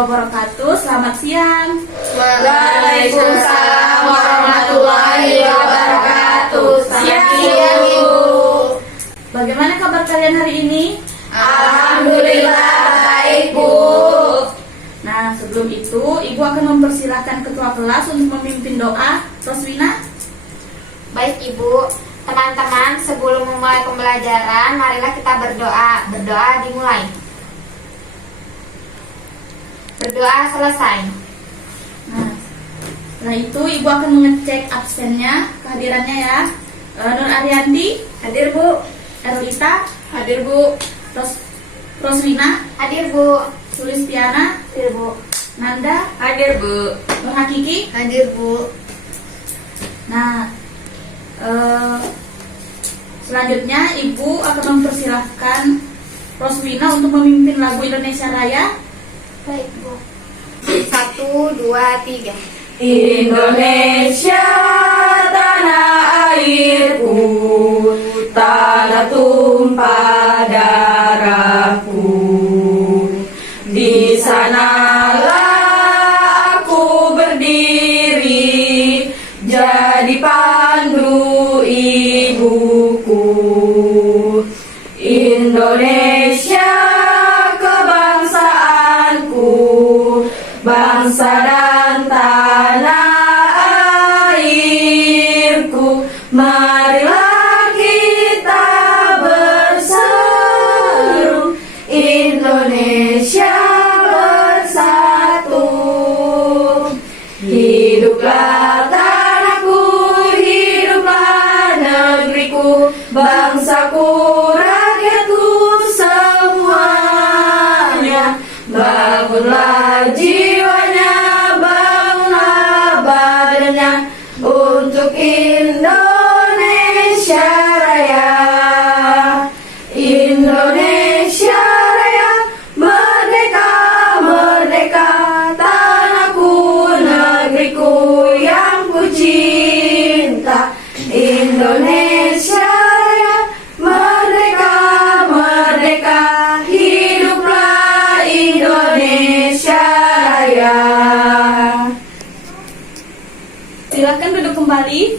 wabarakatuh. Selamat siang. Waalaikumsalam warahmatullahi wabarakatuh. Selamat siang, Ibu. Bagaimana kabar kalian hari ini? Alhamdulillah baik, Bu. Nah, sebelum itu Ibu akan mempersilahkan ketua kelas untuk memimpin doa. Roswina. Baik, Ibu. Teman-teman, sebelum memulai pembelajaran, marilah kita berdoa. Berdoa dimulai. Berdoa selesai. Nah, setelah itu Ibu akan mengecek absennya, kehadirannya ya. Nur Arianti, Hadir, Bu. Erlita, Hadir, Bu. Roswina, Hadir, Bu. Sulistiana, Hadir, Bu. Nanda, Hadir, Bu. Nur Hakiki. Hadir, Bu. Nah, selanjutnya Ibu akan mempersilahkan Roswina untuk memimpin lagu Indonesia Raya. Baik, Bu. 1, 2, 3. Indonesia tanah airku, tanah tumpah darahku. Di sanalah aku berdiri, jadi pandu ibuku. Indonesia kebangsaanku, bangsa dan tanah airku. Marilah kita berseru, Indonesia bersatu. Hiduplah tanahku, hiduplah negeriku, bangsaku, rakyatku semuanya. Bangunlah jiwanya, bangunlah badannya untuk Indonesia Raya. Indonesia Raya, merdeka, merdeka, tanahku, negeriku yang ku cinta. Indonesia Raya, merdeka, merdeka, hiduplah Indonesia Raya. Silakan duduk kembali.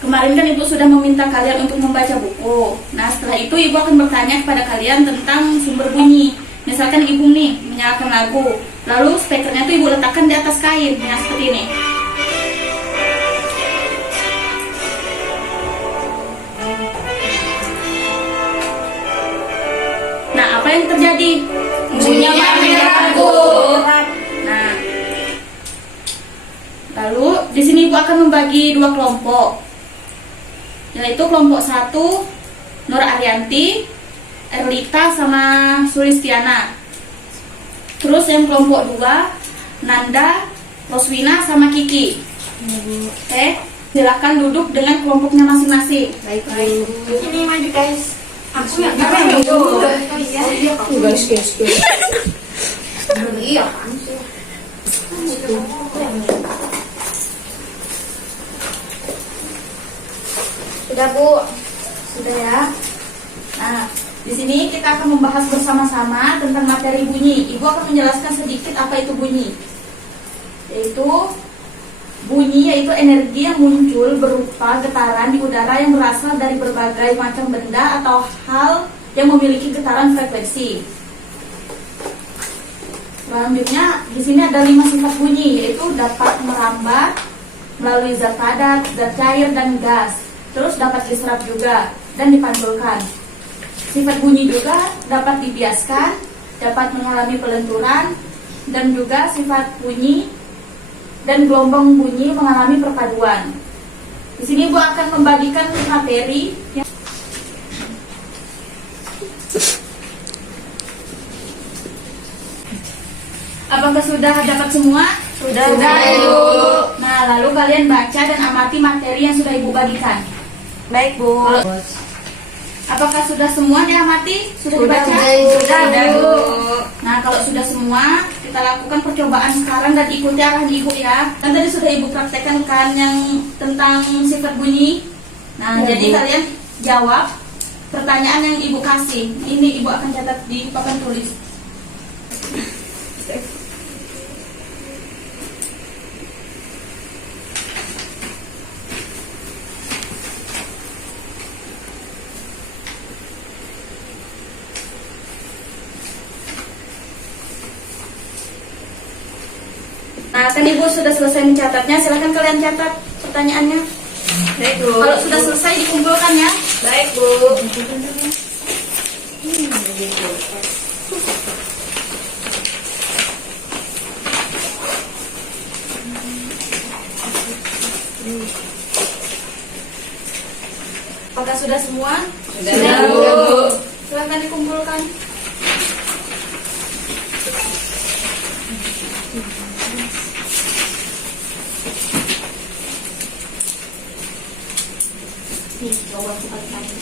Kemarin kan Ibu sudah meminta kalian untuk membaca buku. Nah, setelah itu Ibu akan bertanya kepada kalian tentang sumber bunyi. Misalkan Ibu nih menyalakan lagu, lalu speakernya tuh Ibu letakkan di atas kain, ya seperti ini. Nah, apa yang terjadi? Bunyinya merah, Bu. Nah, lalu di sini Ibu akan membagi dua kelompok, yaitu kelompok 1 Nur Arianti, Erlita sama Sulistiana. Terus yang kelompok 2 Nanda, Roswina sama Kiki. Oke, silakan duduk dengan kelompoknya masing-masing. Baik, Bu. Ini maju, guys. Aku yang guys. Iya, kan sih. Sudah, Bu. Sudah ya. Nah, di sini kita akan membahas bersama-sama tentang materi bunyi. Ibu akan menjelaskan sedikit apa itu bunyi. Bunyi yaitu energi yang muncul berupa getaran di udara yang berasal dari berbagai macam benda atau hal yang memiliki getaran frekuensi. Selanjutnya di sini ada 5 sifat bunyi, yaitu dapat merambat melalui zat padat, zat cair dan gas. Terus dapat diserap juga dan dipantulkan. Sifat bunyi juga dapat dibiaskan, dapat mengalami pelenturan, dan juga sifat bunyi dan gelombang bunyi mengalami perpaduan. Di sini Ibu akan membagikan materi. Apakah sudah dapat semua? Sudah, Ibu. Nah, lalu kalian baca dan amati materi yang sudah Ibu bagikan. Baik, Bu. Apakah sudah semua diamati? Sudah dibaca? Sudah, Bu. Nah, kalau sudah semua, kita lakukan percobaan sekarang dan ikuti arahan Ibu ya. Kan tadi sudah Ibu praktekkan kan yang tentang sifat bunyi. Nah, Ya, jadi Bu. kalian jawab pertanyaan yang Ibu kasih. Ini Ibu akan catat di papan tulis. Nah, kan Ibu sudah selesai mencatatnya, silahkan kalian catat pertanyaannya. Baik, Bu. Kalau sudah selesai dikumpulkan ya. Baik, Bu. Apakah sudah semua? Sudah, Bu. Silahkan dikumpulkan. Nih, jawaban cepat tadi.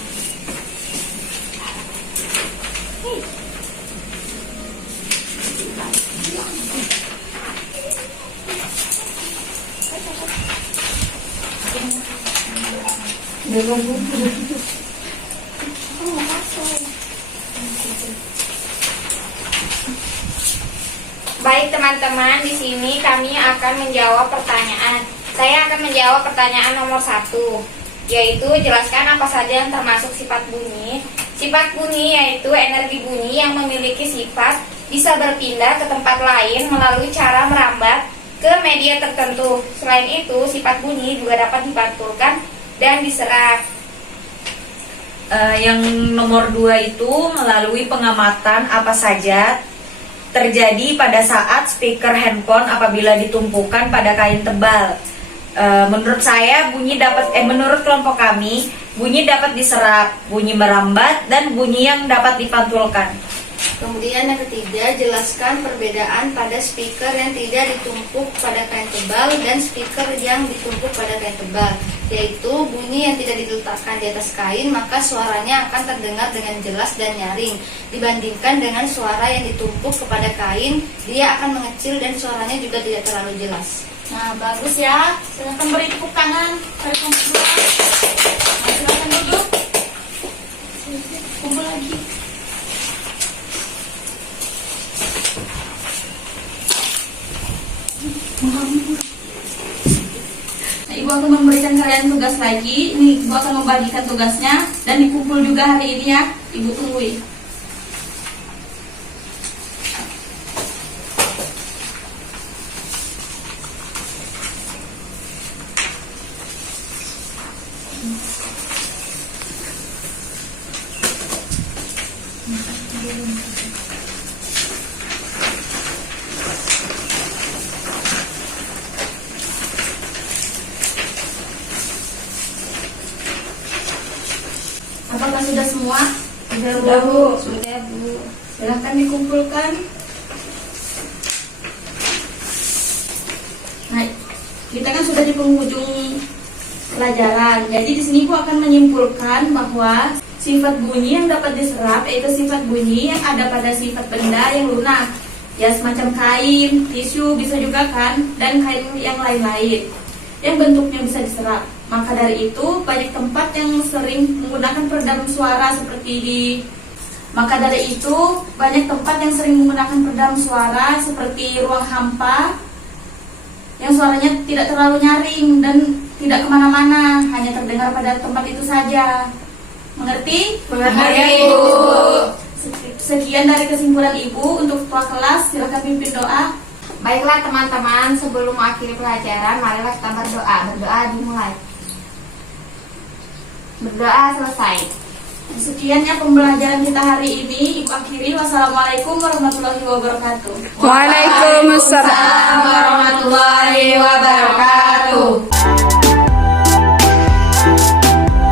Baik teman-teman, di sini kami akan menjawab pertanyaan. Saya akan menjawab pertanyaan nomor 1, yaitu jelaskan apa saja yang termasuk sifat bunyi. Sifat bunyi yaitu energi bunyi yang memiliki sifat bisa berpindah ke tempat lain melalui cara merambat ke media tertentu. Selain itu, sifat bunyi juga dapat dipantulkan dan diserap. Yang nomor 2 itu melalui pengamatan apa saja terjadi pada saat speaker handphone apabila ditumpukan pada kain tebal. Menurut saya menurut kelompok kami, bunyi dapat diserap, bunyi merambat, dan bunyi yang dapat dipantulkan. Kemudian yang ketiga, jelaskan perbedaan pada speaker yang tidak ditumpuk pada kain tebal dan speaker yang ditumpuk pada kain tebal. Yaitu bunyi yang tidak diletakkan di atas kain, maka suaranya akan terdengar dengan jelas dan nyaring. Dibandingkan dengan suara yang ditumpuk kepada kain, dia akan mengecil dan suaranya juga tidak terlalu jelas. Nah, bagus ya. Silahkan beri tepuk tangan. Tarik nomor 2. Nah, silahkan duduk. Kumpul lagi. Nah, Ibu akan memberikan kalian tugas lagi. Ini Ibu akan membagikan tugasnya dan dikumpul juga hari ini ya. Ibu tungguin. Apakah sudah semua? Sudah, Bu. Sudah, Bu. Silahkan dikumpulkan. Nah, kita kan sudah di penghujung pelajaran. Jadi di sini Ibu akan menyimpulkan bahwa sifat bunyi yang dapat diserap yaitu sifat bunyi yang ada pada sifat benda yang lunak. Ya, semacam kain, tisu bisa juga kan, dan kain yang lain-lain yang bentuknya bisa diserap. Maka dari itu banyak tempat yang sering menggunakan peredam suara seperti ruang hampa yang suaranya tidak terlalu nyaring dan tidak kemana-mana, hanya terdengar pada tempat itu saja. Mengerti? Mengerti, Bu. Sekian dari kesimpulan Ibu. Untuk ketua kelas, silakan pimpin doa. Baiklah teman-teman, sebelum mengakhiri pelajaran, marilah kita berdoa. Berdoa dimulai. Berdoa selesai. Sekian ya pembelajaran kita hari ini. Ibu akhiri. Wassalamualaikum warahmatullahi wabarakatuh. Waalaikumsalam warahmatullahi wabarakatuh.